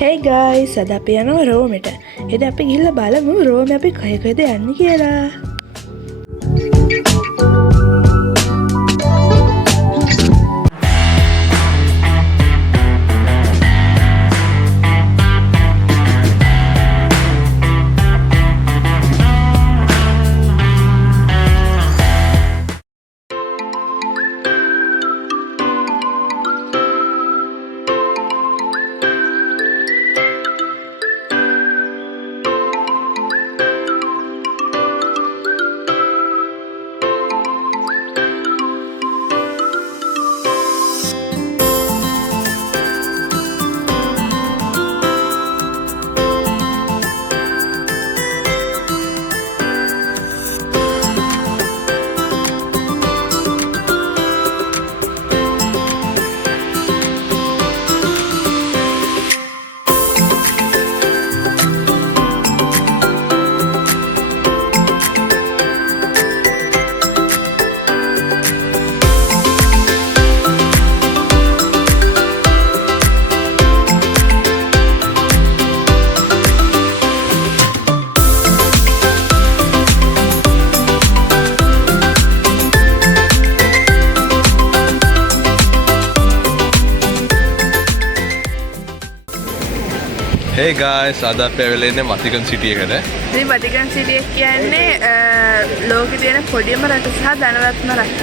Hey guys, අද අපි යනවා රෝමෙට. එද අපි ගිහිල්ලා බලමු රෝමෙ අපි කොහෙද යන්නේ කියලා. Hey guys, අද අපි ඇවිල්ලා ඉන්නේ වතිකන් සිටි එකට. ඉතින් වතිකන් සිටි එක කියන්නේ ලෝකේ තියෙන පොඩිම රට සහ ධනවත්ම රට.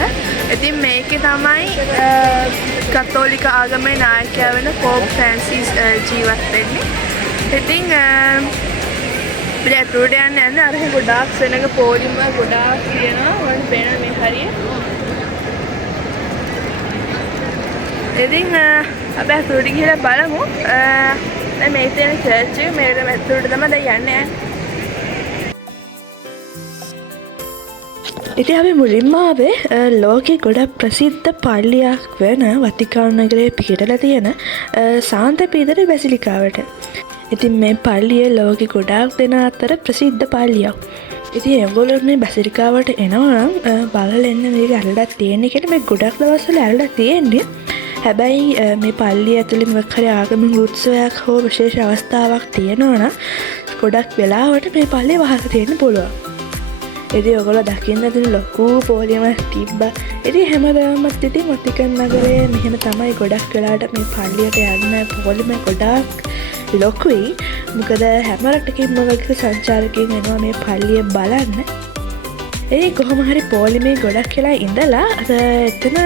ඉතින් මේකේ තමයි කතෝලික ආගමේ නායකයා වෙන පෝප් ෆ්‍රැන්සිස් ජීවත් වෙන්නේ. ඉතින් අපිට ඇතුළට යන්න අර ගොඩාක් සෙනඟ පොලිම ගොඩාක් තියෙනවා. මම පේනවා මේ හරිය. ඉතින් අපි ඇතුළට ගිහලා බලමු. මේ තියෙන චර්ච් එක මේකට ඇතුළට තමයි දැන් යන්නේ. ඉතින් අපි මුලින්ම ආවේ ලෝකේ ගොඩක් ප්‍රසිද්ධ පල්ලියක් වෙන වතිකාන් නගරයේ පිහිටලා තියෙන සාන්ත පීතර බැසිලිකාවට. ඉතින් මේ පල්ලිය ලෝකේ ගොඩාක් දෙන අතර ප්‍රසිද්ධ පල්ලියක්. ඉතින් ඒගොල්ලෝ මේ බැසිලිකාවට එනවා නම් බලලා එන්න මේක ඇරලා තියෙන්නේ කියලා මේ ගොඩක් දවස්වල ඇරලා තියෙන්නේ. හැබැයි මේ පල්ලිය ඇතුළේ මොකක් හරි ආගමික උත්සවයක් හෝ විශේෂ අවස්ථාවක් තියෙනවා නම් ගොඩක් වෙලාවට මේ පල්ලිය වහලා තියෙන්න පුළුවන්. ඉතින් ඔයගොල්ලෝ දකින්න තියෙන ලොකු පොලිමක් තිබ්බා. ඉතින් හැමදාමත් ඉතින් වතිකන් නගරයේ මෙහෙම තමයි ගොඩක් වෙලාවට මේ පල්ලියට යන්න පොලිම ගොඩක් ලොකුයි. මොකද හැම රටකින්ම වගේ සංචාරකයන් එනවා මේ පල්ලිය බලන්න. ඒ කොහොම හරි පොලිමේ ගොඩක් කියලා ඉඳලා එතන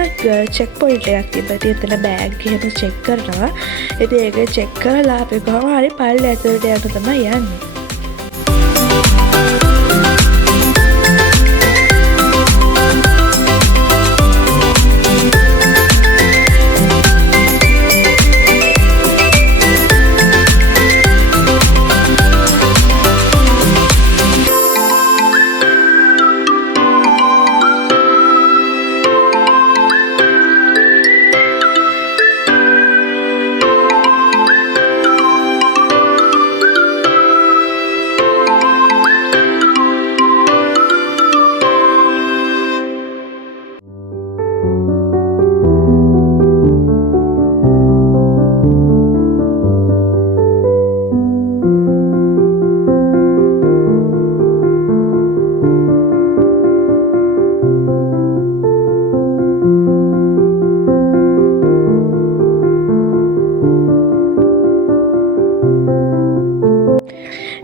චෙක් පොයින්ට් එකක් තිබ්බා. ඉතින් එතන බෑග් එහෙම චෙක් කරනවා. ඉතින් ඒක චෙක් කරලා අපි කොහොම හරි පල්ලිය ඇතුළට යන්න තමයි යන්නේ.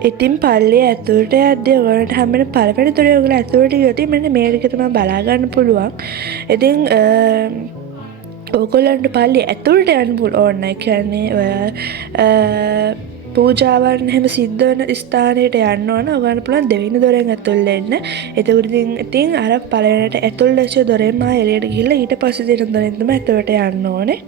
ඉතින් පල්ලිය ඇතුළට යද්දී ඔයාලට හම්බෙන පළවෙනි දොරේ ඔයගොල්ලෝ ඇතුළට ගියොත් මෙන්න මේක තමයි බලා ගන්න පුළුවන්. ඉතින් ඔයගොල්ලන්ට පල්ලිය ඇතුළට යන්න ඕන නැහැ. කියන්නේ පූජාවන් එහෙම සිද්ධ වෙන ස්ථානයට යන්න ඕන. ඔයගොල්ලන්ට පුළුවන් දෙවෙනි දොරෙන් ඇතුළට එන්න. එතකොට ඉතින් අර පළවෙනිට ඇතුළට වෙච්ච දොරෙන්ම එළියට ගිහිල්ලා ඊට පස්සේ දෙන දොරෙන් තමයි ඇතුළට යන්න ඕනේ.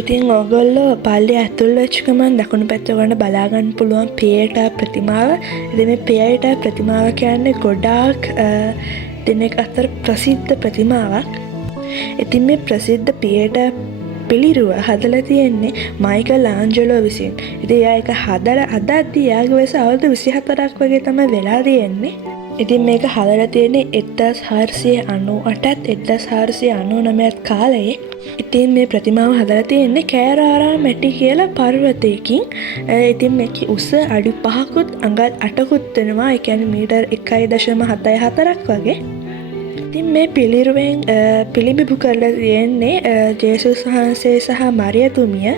ඉතින් ඔගොල්ලෝ පල්ලි ඇතුල් වෙච්චකමන් දකුණු පැත්තගන්න බලාගන්න පුළුවන් පියටා ප්‍රතිමාව. ඉතින් මේ පියටා ප්‍රතිමාව කියන්නේ ගොඩාක් දෙනෙක් අතර ප්‍රසිද්ධ ප්‍රතිමාවක්. ඉතින් මේ ප්‍රසිද්ධ පියටා පිළිරුව හදලා තියෙන්නේ මයිකල් ආන්ජලෝ විසින්. ඉතින් එයා ඒක හදලා අදද්දී එයාගේ වයස අවුරුදු 24ක් වගේ තමයි වෙලා තියෙන්නේ. ඉතින් මේක හදලා තියෙන්නේ 1498ත් 1499ත් කාලයේ. ඉතින් මේ ප්‍රතිමාව හදලා තියෙන්නේ කෑරාරා මැටි කියලා පර්වතයකින්. ඉතින් මේක උස අඩි 5කුත් අඟල් 8කුත් වෙනවා. ඒ කියන්නේ මීටර් 1.74ක් වගේ. ඉතින් මේ පිළිරුවෙන් පිළිබිඹු කරලා තියෙන්නේ ජේසුස් වහන්සේ සහ මරියතුමිය.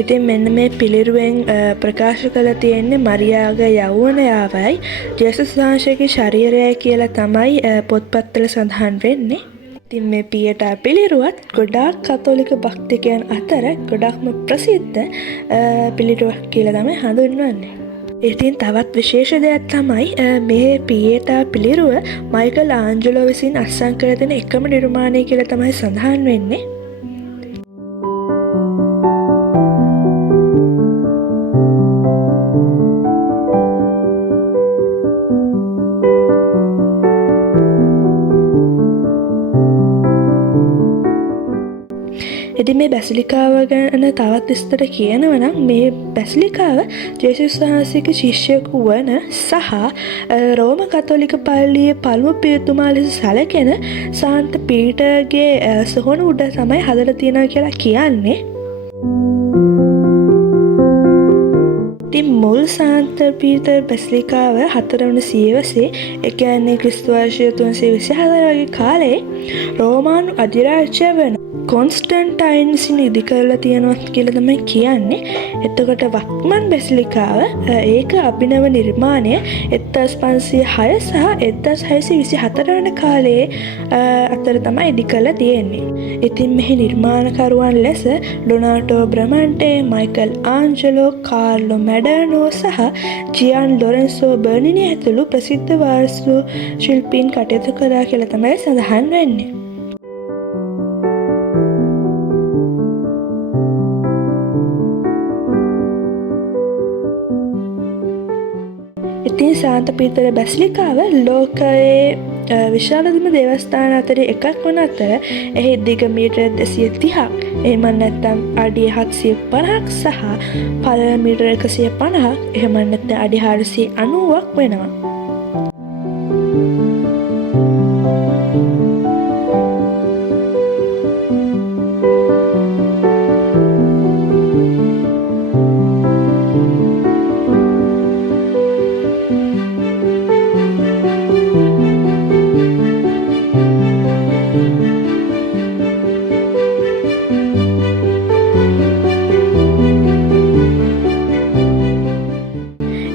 ඉතින් මෙන්න මේ පිළිරුවෙන් ප්‍රකාශ කළ තියෙන්නේ මරියාගේ යෞවනයාවයි ජේසුස් වහන්සේගේ ශරීරයයි කියලා තමයි පොත්පත්වල සඳහන් වෙන්නේ. ඉතින් මේ පියටා පිළිරුවත් ගොඩාක් කතෝලික භක්තිකයන් අතර ගොඩක්ම ප්‍රසිද්ධ පිළිරුවක් කියලා තමයි හඳුන්වන්නේ. ඉතින් තවත් විශේෂ දෙයක් තමයි මේ පියටා පිළිරුව මයිකල් ආන්ජලෝ විසින් අත්සන් කර දෙන එකම නිර්මාණය කියලා තමයි සඳහන් වෙන්නේ. ඉතින් මේ බැසිලිකාව ගැන තවත් විස්තර කියනවනම් මේ බැසිලිකාව ජේසුස් වහන්සේගේ ශිෂ්‍යයෙකු වන සහ රෝම කතෝලික පල්ලියේ පළමු පියතුමා ලෙස සැලකෙන සාන්ත පීටර්ගේ සොහොන උඩ තමයි හදලා තියෙනවා කියලා කියන්නේ. ඉතින් මුල් සාන්ත පීටර් බැසිලිකාව 4 වන සියවසේ ඒ කියන්නේ ක්‍රිස්තු වර්ෂ 324 වගේ කාලේ රෝමානු අධිරාජ්‍ය වන කොන්ස්ටන්ටයින් විසින් ඉදි කරලා තියෙනවා කියලා තමයි කියන්නේ. එතකොට වක්මන් බැසිලිකාව ඒක අභිනව නිර්මාණය 1506 සහ 1624 වන කාලයේ අතර තමයි ඉදි කරලා තියෙන්නේ. ඉතින් මෙහි නිර්මාණකරුවන් ලෙස ඩොනාටෝ බ්‍රමන්ටේ, මයිකල් ආන්ජලෝ, කාර්ලෝ මැඩර්නෝ සහ ජියාන් ලොරෙන්සෝ බර්නිනි ඇතුළු ප්‍රසිද්ධ වාස්තු ශිල්පීන් කටයුතු කළා කියලා තමයි සඳහන් වෙන්නේ. ඉතින් සාන්ත පීතර බැසිලිකාව ලෝකයේ විශාලතම දේවස්ථාන අතරේ එකක් වන අතර එහි දිග මීටර් 230ක්, එහෙම නැත්නම් අඩි 750ක් සහ පළල මීටර් 150ක්, එහෙම නැත්නම් අඩි 490ක් වෙනවා.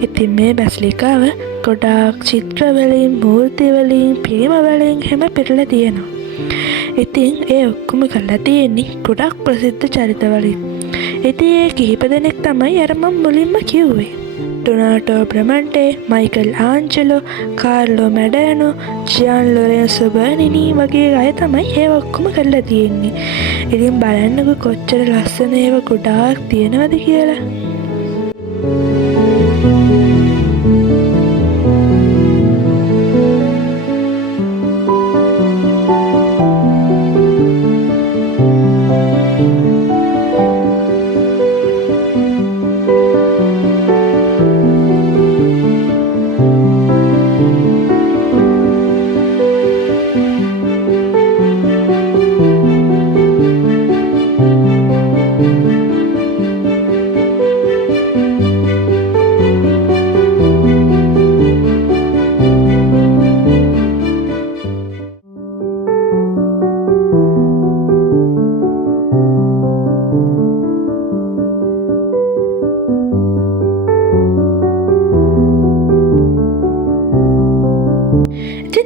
ඉතින් මේ බැසිලිකාව ගොඩාක් චිත්‍රවලින්, මූර්තිවලින්, පිළිමවලින් හැම පිරලා තියෙනවා. ඉතින් ඒ ඔක්කොම කරලා තියෙන්නේ ගොඩාක් ප්‍රසිද්ධ චරිතවලින්. ඉතින් ඒ කිහිප දෙනෙක් තමයි අර මම මුලින්ම කිව්වේ. ඩොනාටෝ බ්‍රමන්ටේ, මයිකල් ආන්ජලෝ, කාර්ලෝ මැඩර්නෝ, ජියාන් ලොරෙන්සෝ බර්නිනි වගේ අය තමයි ඒ ඔක්කොම කරලා තියෙන්නේ. ඉතින් බලන්නකෝ කොච්චර ලස්සන ඒවා ගොඩාක් තියෙනවද කියලා.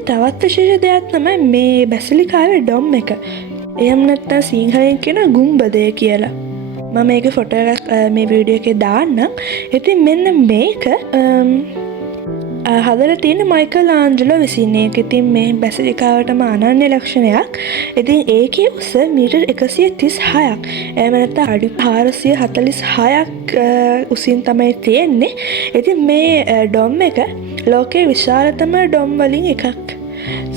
තවත් විශේෂ දෙයක් තමයි මේ බැසිලිකාවේ ඩොම් එක. එහෙම නැත්නම් සිංහලෙන් කියන ගුම්බදය කියලා. මම මේක ෆොටෝ එකක් මේ වීඩියෝ එකේ දාන්නම්. ඉතින් මෙන්න මේක හදල තියෙන මයිකල් ආන්ජලෝ විසින් ඒක. ඉතින් මේ බැසිලිකාවටම අනන්‍ය ලක්ෂණයක්. ඉතින් ඒකේ උස මීටර් 136ක්. එහෙම නැත්නම් අඩි 446ක් උසින් තමයි තියෙන්නේ. ඉතින් මේ ඩොම් එක ලෝකයේ විශාලතම ඩොම් වලින් එකක්.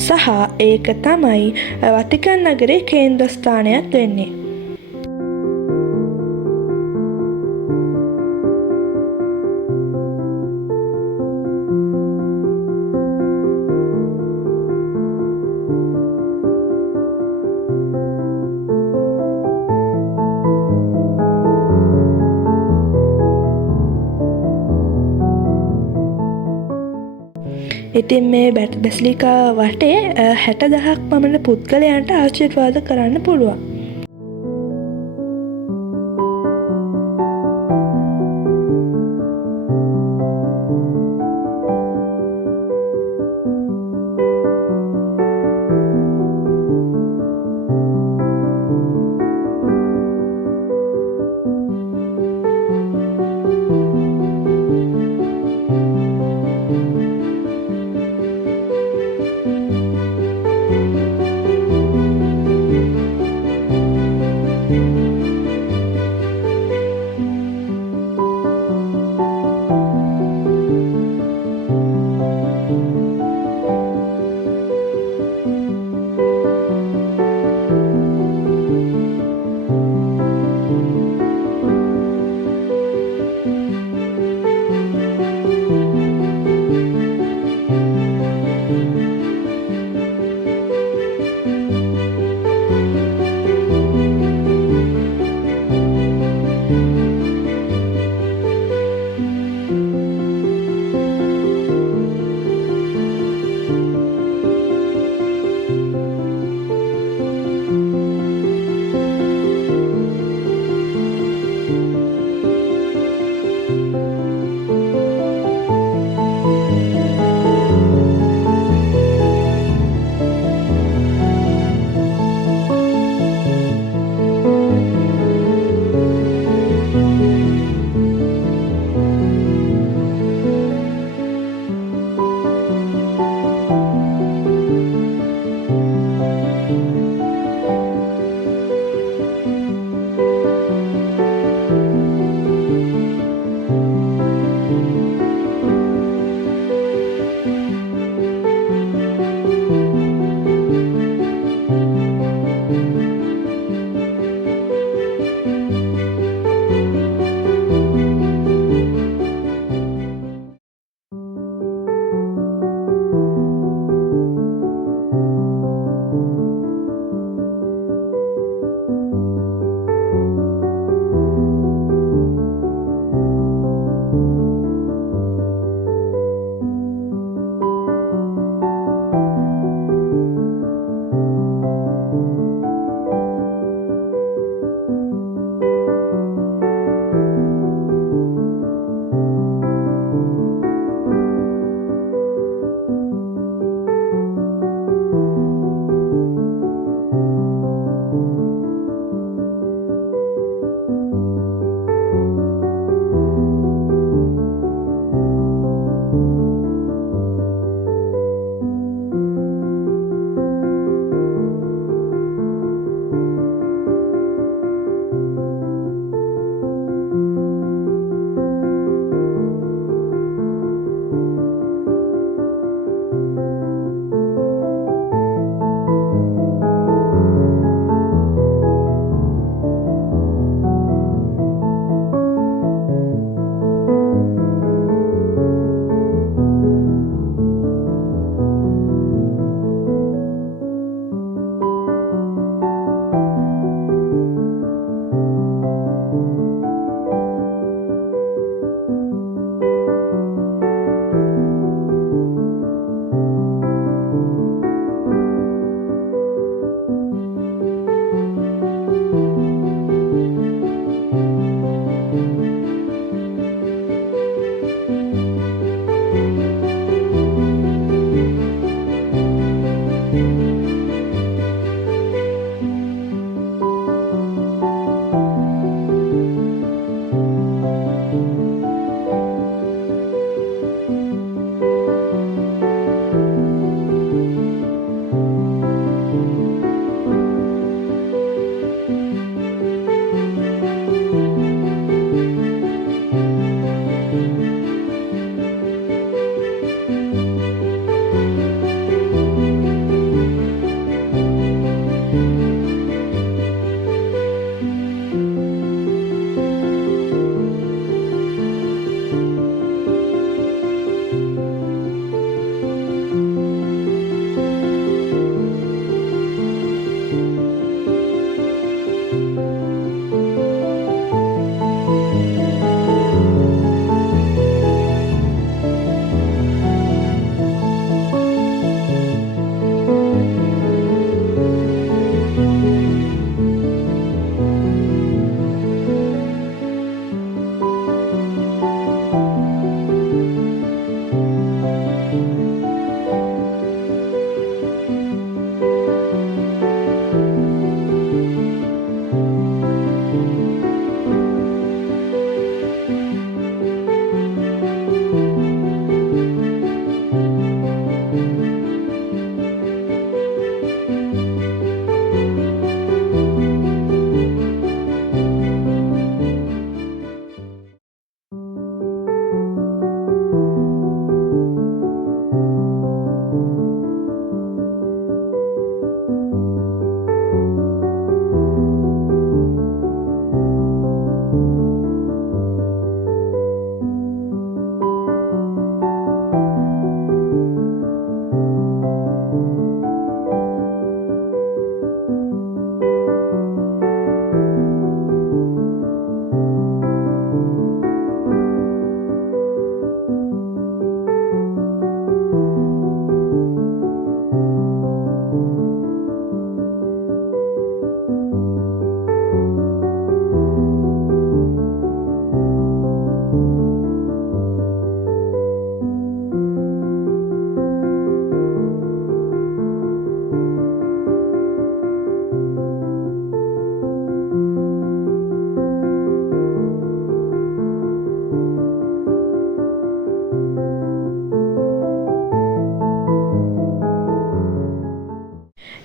සහ ඒක තමයි වතිකන් නගරේ කේන්ද්‍රස්ථානයක් වෙන්නේ. ඉතින් මේ බැසිලිකා වටේ 60,000ක් පමණ පුද්ගලයන්ට ආශිර්වාද කරන්න පුළුවන්.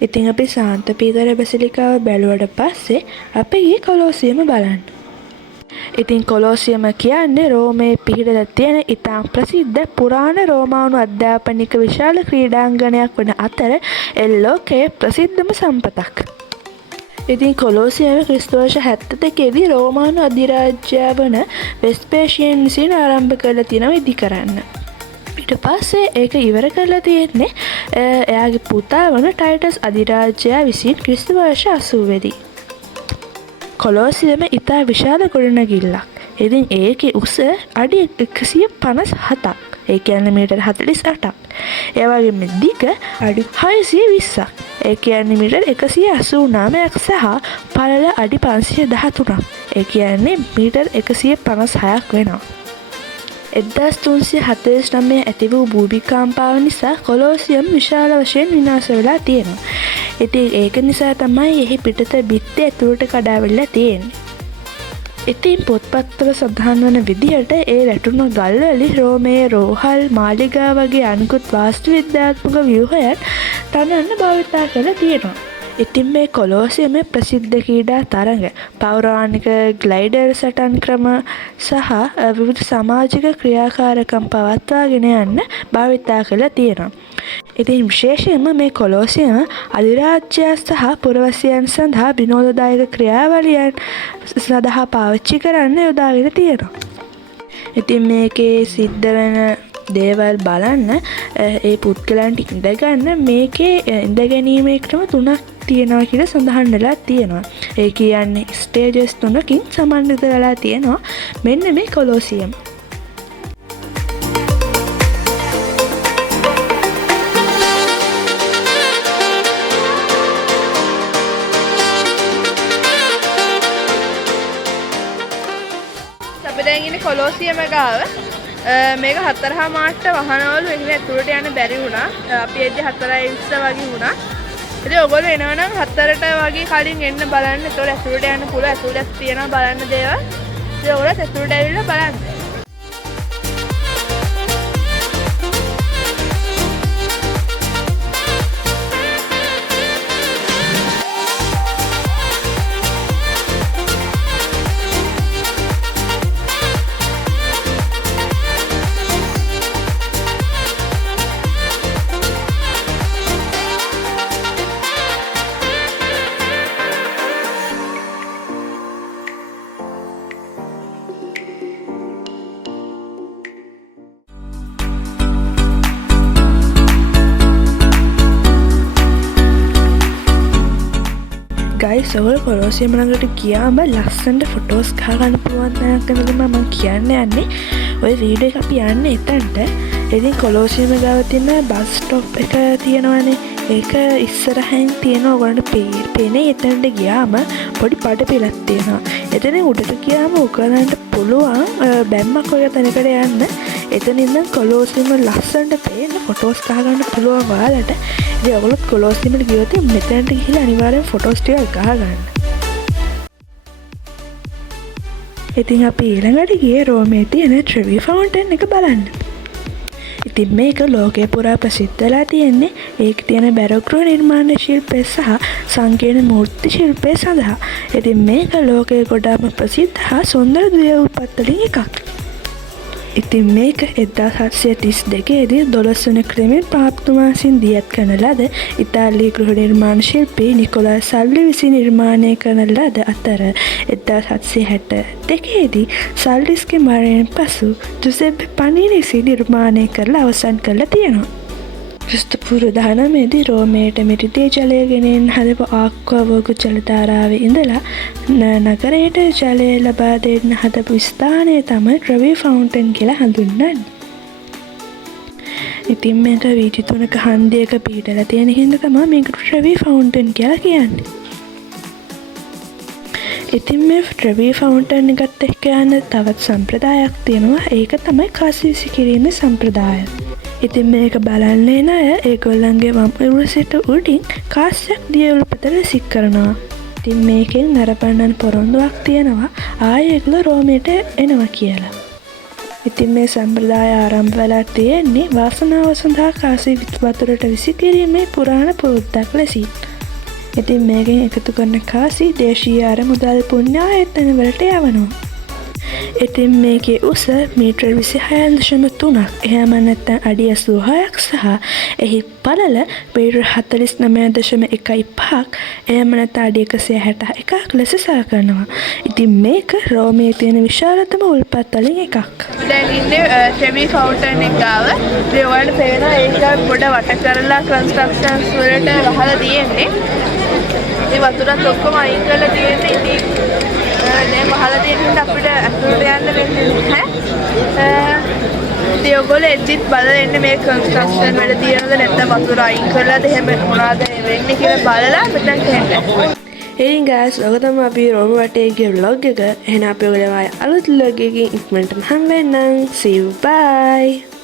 ඉතින් අපි සාන්ත පීතර බැසිලිකාව බැලුවට පස්සේ අපි ගියේ කොලොසියම බලන්න. ඉතින් කොලොසියම කියන්නේ රෝමයේ පිහිටලා තියෙන ඉතාම ප්‍රසිද්ධ පුරාණ රෝමානු අධ්‍යාපනික විශාල ක්‍රීඩාංගණයක් වන අතර ලෝකයේ ප්‍රසිද්ධම සම්පතක්. ඉතින් කොලොසියම ක්‍රිස්තු වර්ෂ 72 දී රෝමානු අධිරාජ්‍යය වන වෙස්පේෂියන් විසින් ආරම්භ කරලා තියෙනවා ඉදි කරන්න. ඊට පස්සේ ඒක ඉවර කරලා තියෙන්නේ එයාගේ පුතා වන ටයිටස් අධිරාජ්‍යයා විසින් ක්‍රිස්තු වර්ෂ 80 දී. කොලොසියම ඉතා විශාල ගොඩනැගිල්ලක්. ඉතින් ඒකේ උස අඩි 157ක්. ඒ කියන්නේ මීටර් 48ක්. ඒ වගේම දිග අඩි 620ක්. ඒ කියන්නේ මීටර් 189ක් සහ පළල අඩි 513ක්. ඒ කියන්නේ මීටර් 156ක් වෙනවා. 1349 ඇති වූ භූමිකම්පාව නිසා කොලොසියම් විශාල වශයෙන් විනාශ වෙලා තියෙනවා. ඉතින් ඒක නිසා තමයි එහි පිටත බිත්ති ඇතුළට කඩාවැටලා තියෙන්නේ. ඉතින් පොත්පත්වල සඳහන් වන විදිහට ඒ වැටුණු ගල්වලින් රෝමයේ රෝහල් මාලිගා වගේ අනිකුත් වාස්තු විද්‍යාත්මක ව්‍යුහයන් තනන්න භාවිතා කරලා තියෙනවා. ඉතින් මේ කොලොසියමේ ප්‍රසිද්ධ ක්‍රීඩා තරඟ, පෞරාණික ග්ලයිඩර් සටන් ක්‍රම සහ විවිධ සමාජික ක්‍රියාකාරකම් පවත්වාගෙන යන්න භාවිතා කරලා තියෙනවා. ඉතින් විශේෂයෙන්ම මේ කොලොසියම අධිරාජ්‍යය සහ පුරවැසියන් සඳහා විනෝදදායක ක්‍රියාවලියන් සඳහා පාවිච්චි කරන්න යොදාගෙන තියෙනවා. ඉතින් මේකේ සිද්ධ වෙන දේවල් බලන්න ඒ පුද්ගලයන්ට ඉඳගන්න මේකේ ඉඳගැනීමේ ක්‍රම 3ක් තියෙනවා කියලා සඳහන් වෙලා තියෙනවා. ඒ කියන්නේ ස්ටේජස් 3කින් සමන්විත වෙලා තියෙනවා මෙන්න මේ කොලොසියම්. අපි දැන් ඉන්නේ කොලොසියම ගාව. මේක 4:00 මාට්ට වහනවලු එකින් ඇතුළට යන්න බැරි වුණා. අපි එද්දි 4:20 වගේ වුණා. ඉතින් ඔයගොල්ලෝ එනවනම් 4ට වගේ කලින් එන්න බලන්න. ඒතකොට ඇතුළට යන්න පුළුවන්. ඇතුළට තියෙනවා බලන්න දේවල්. ඉතින් ඔයගොල්ලෝ ඇතුළට ඇවිල්ලා බලන්න. ගයිස් ඔයගොල්ලෝ කොලොසියම ළඟට ගියාම ලස්සනට ෆොටෝස් ගන්න පුළුවන් තැනක් ගැනද මම කියන්න යන්නේ. ඔය වීඩියෝ එක අපි යන්නේ එතනට. ඉතින් කොලොසියම ගාව තියෙන බස් ස්ටොප් එක තියෙනවනේ. ඒක ඉස්සරහින් තියෙන ඔයගොල්ලන්ට පේන්නේ එතනට ගියාම පොඩි පඩ පිළක් තියෙනවා. එතන උඩට ගියාම ඔයගොල්ලන්ට පුළුවන් බැම්මක් වගේ තැනකට යන්න. එතන ඉඳන් කොලොසියම ලස්සනට පේන ෆොටෝස් ගන්න පුළුවන් ඔයාලට. ඉතින් ඔයගොල්ලෝ කොලොසියමට ගියොත් මෙතනට ගිහලා අනිවාර්යෙන් ෆොටෝස් ටිකක් ගන්න. ඉතින් අපි ඊළඟට ගියේ රෝමයේ තියෙන ට්‍රෙවි ෆවුන්ටන් එක බලන්න. ඉතින් මේක ලෝකේ පුරා ප්‍රසිද්ධ වෙලා තියෙන්නේ ඒක තියෙන බැරොක් නිර්මාණ ශිල්පය සහ සංකීර්ණ මූර්ති ශිල්පය සඳහා. ඉතින් මේක ලෝකයේ ගොඩාක්ම ප්‍රසිද්ධ හා සුන්දර දිය උපත් වලින් එකක්. ඉතින් මේක 1732 දී 12 වන ක්‍රමෙන් පාප්තුමා විසින් දියත් කරන ලද ඉතාලි ගෘහ නිර්මාණ ශිල්පී නිකොලා සල්ලි විසින් නිර්මාණය කරන ලද අතර 1762 දී සල්ලිස්ගේ මරණයෙන් පසු ජුසෙප්පේ පනීනි විසින් නිර්මාණය කරලා අවසන් කරලා තියෙනවා. ක්‍රිස්තුපූර්ව 19 දී රෝමයට මිරිදේ ජලය ගෙනෙන් හදපු ආක්වාවෝග ජලධාරාවේ ඉඳලා නගරයට ජලය ලබා දෙන්න හදපු ස්ථානය තමයි ට්‍රෙවි ෆවුන්ටන් කියලා හඳුන්වන්නේ. ඉතින් මේක වීදි 3ක හන්දියක පිටලා තියෙන හින්දා තමයි මේක ට්‍රෙවි ෆවුන්ටන් කියලා කියන්නේ. ඉතින් මේ ට්‍රෙවි ෆවුන්ටන් එකත් එක්ක යන තවත් සම්ප්‍රදායක් තියෙනවා. ඒක තමයි කාසිවිසි කිරීමේ සම්ප්‍රදාය. ඉතින් මේක බලන්න එන අය ඒගොල්ලන්ගේ වම් උරුල සිට උඩින් කාස්යක් දිය උල්පතට සික් කරනවා. ඉතින් මේකෙන් නරඹන්න පොරොන්දුවක් තියෙනවා ආයෙ ඒගොල්ලෝ රෝමයට එනවා කියලා. ඉතින් මේ සම්ප්‍රදාය ආරම්භ වෙලා තියෙන්නේ වාසනාව සඳහා කාසි වතුරට විසිකිරීමේ පුරාණ පුරුද්දක් ලෙසින්. ඉතින් මේකෙන් එකතු කරන කාසි දේශීය අරමුදල් පුණ්‍යායතන වලට යවනවා. ඉතින් මේකේ උස මීටර් 26.3ක් එහෙම නැත්නම් අඩි 86ක් සහ එහි පළල මීටර් 49.15ක් එහෙම නැත්නම් අඩි 161ක් ලෙස සලකනවා. ඉතින් මේක රෝමයේ තියෙන විශාලතම උල්පත් වලින් එකක්. දැන් ඉන්නේ ට්‍රෙවි ෆවුන්ටන් එක ගාව. ඉතින් ඔයාලට පේනවා ඒක පොඩ වට කරලා කන්ස්ට්‍රක්ෂන්ස් වලට වහලා තියෙන්නේ. මේ වතුරත් ඔක්කොම අයින් කරලා තියෙන්නේ. ඉතින් දැන් වහලා තියෙන අපිට අතුරට යන්න වෙන්නේ නැහැ. ඉතින් ඔයගොල්ලෝ එද්දිත් බලන්න මේ කන්ස්ට්‍රක්ෂන් වල තියෙනද නැත්නම් වතුර අයින් කරලාද එහෙම මොනවද වෙන්නේ කියලා බලලා මෙතන එන්න. ඉතින් guys ඔක තමයි අපි රෝම වටේ ගිය vlog එක. එහෙනම් අපි ඔයගොල්ලෝ අලුත් vlog එකකින් ඉක්මනටම හම්බ වෙන්නම්. See you bye.